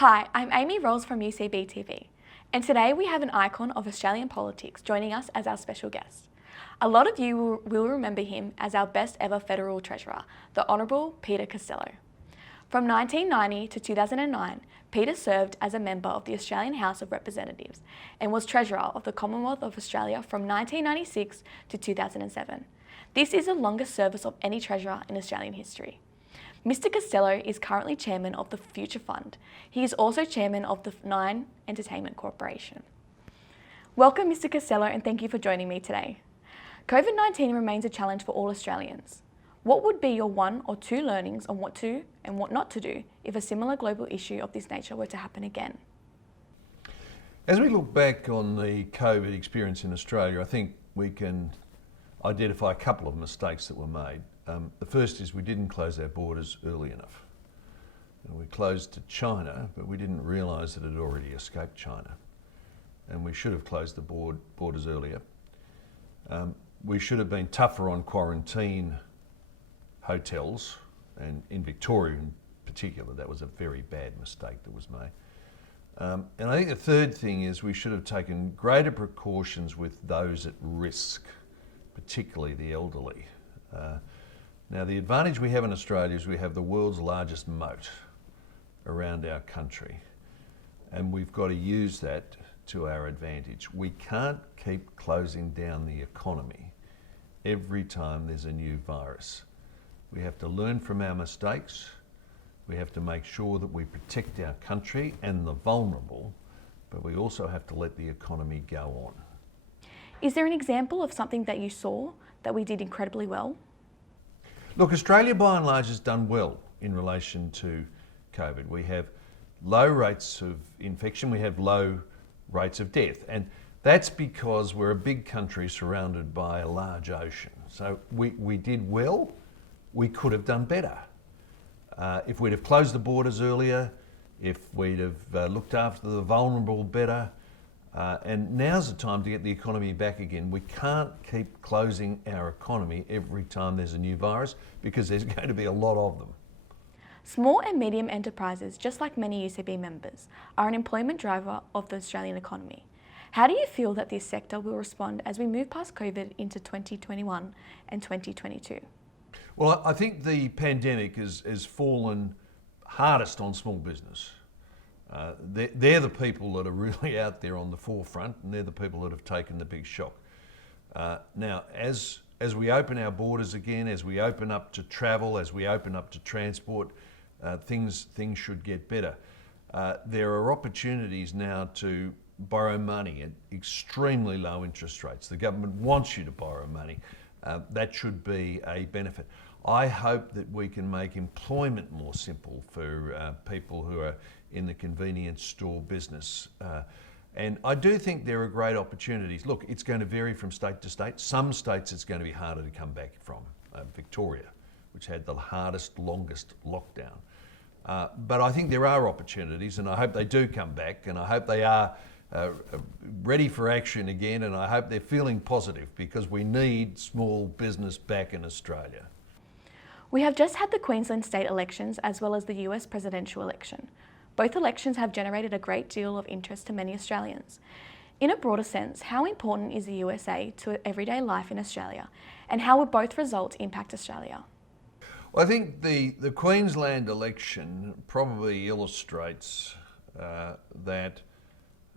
Hi, I'm Amy Rolls from UCB TV, and today we have an icon of Australian politics joining us as our special guest. A lot of you will remember him as our best ever Federal Treasurer, the Honourable Peter Costello. From 1990 to 2009, Peter served as a member of the Australian House of Representatives and was Treasurer of the Commonwealth of Australia from 1996 to 2007. This is the longest service of any Treasurer in Australian history. Mr Costello is currently Chairman of the Future Fund. He is also Chairman of the Nine Entertainment Corporation. Welcome Mr Costello, and thank you for joining me today. COVID-19 remains a challenge for all Australians. What would be your one or two learnings on what to and what not to do if a similar global issue of this nature were to happen again? As we look back on the COVID experience in Australia, I think we can identify a couple of mistakes that were made. The first is we didn't close our borders early enough. We closed to China, but we didn't realise that it had already escaped China. And we should have closed the borders earlier. We should have been tougher on quarantine hotels, and in Victoria in particular, that was a very bad mistake that was made. And I think the third thing is we should have taken greater precautions with those at risk, particularly the elderly. Now, the advantage we have in Australia is we have the world's largest moat around our country, and we've got to use that to our advantage. We can't keep closing down the economy every time there's a new virus. We have to learn from our mistakes. We have to make sure that we protect our country and the vulnerable, but we also have to let the economy go on. Is there an example of something that you saw that we did incredibly well? Look, Australia by and large has done well in relation to COVID. We have low rates of infection, we have low rates of death, and that's because we're a big country surrounded by a large ocean. So we did well. We could have done better. If we'd have closed the borders earlier, if we'd have looked after the vulnerable better, and now's the time to get the economy back again. We can't keep closing our economy every time there's a new virus because there's going to be a lot of them. Small and medium enterprises, just like many UCB members, are an employment driver of the Australian economy. How do you feel that this sector will respond as we move past COVID into 2021 and 2022? Well, I think the pandemic has fallen hardest on small business. They're the people that are really out there on the forefront, and they're the people that have taken the big shock. Now, as we open our borders again, as we open up to travel, as we open up to transport, things should get better. There are opportunities now to borrow money at extremely low interest rates. The government wants you to borrow money. That should be a benefit. I hope that we can make employment more simple for people who are in the convenience store business. And I do think there are great opportunities. Look, it's going to vary from state to state. Some states it's going to be harder to come back from. Victoria, which had the hardest, longest lockdown. But I think there are opportunities, and I hope they do come back, and I hope they are ready for action again, and I hope they're feeling positive because we need small business back in Australia. We have just had the Queensland state elections as well as the US presidential election. Both elections have generated a great deal of interest to many Australians. In a broader sense, how important is the USA to everyday life in Australia, and how will both results impact Australia? Well, I think the Queensland election probably illustrates that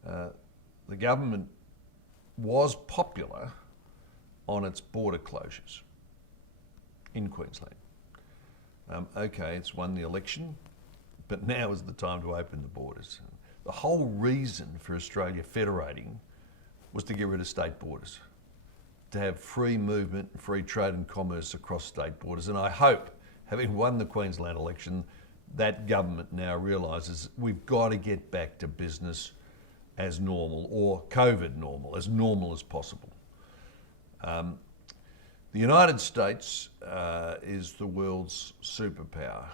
the government was popular on its border closures in Queensland. Okay, it's won the election, but now is the time to open the borders. The whole reason for Australia federating was to get rid of state borders, to have free movement, free trade and commerce across state borders. And I hope, having won the Queensland election, that government now realises we've got to get back to business as normal, or COVID normal as possible. The United States is the world's superpower.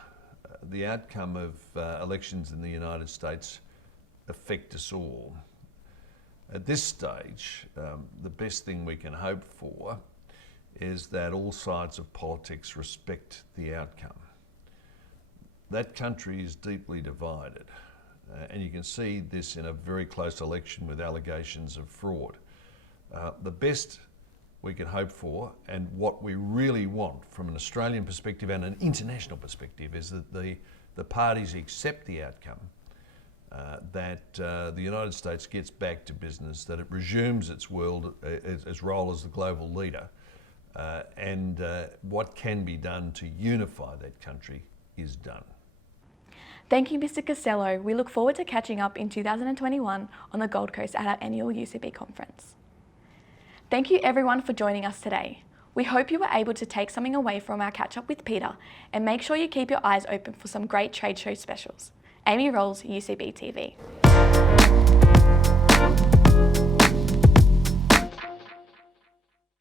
The outcome of elections in the United States affect us all. At this stage, the best thing we can hope for is that all sides of politics respect the outcome. That country is deeply divided. and you can see this in a very close election with allegations of fraud. The best we can hope for, and what we really want from an Australian perspective and an international perspective, is that the parties accept the outcome, that the United States gets back to business, that it resumes its role as the global leader, and what can be done to unify that country is done. Thank you, Mr. Costello. We look forward to catching up in 2021 on the Gold Coast at our annual UCB conference. Thank you everyone for joining us today. We hope you were able to take something away from our catch up with Peter, and make sure you keep your eyes open for some great trade show specials. Amy Rolls, UCB TV.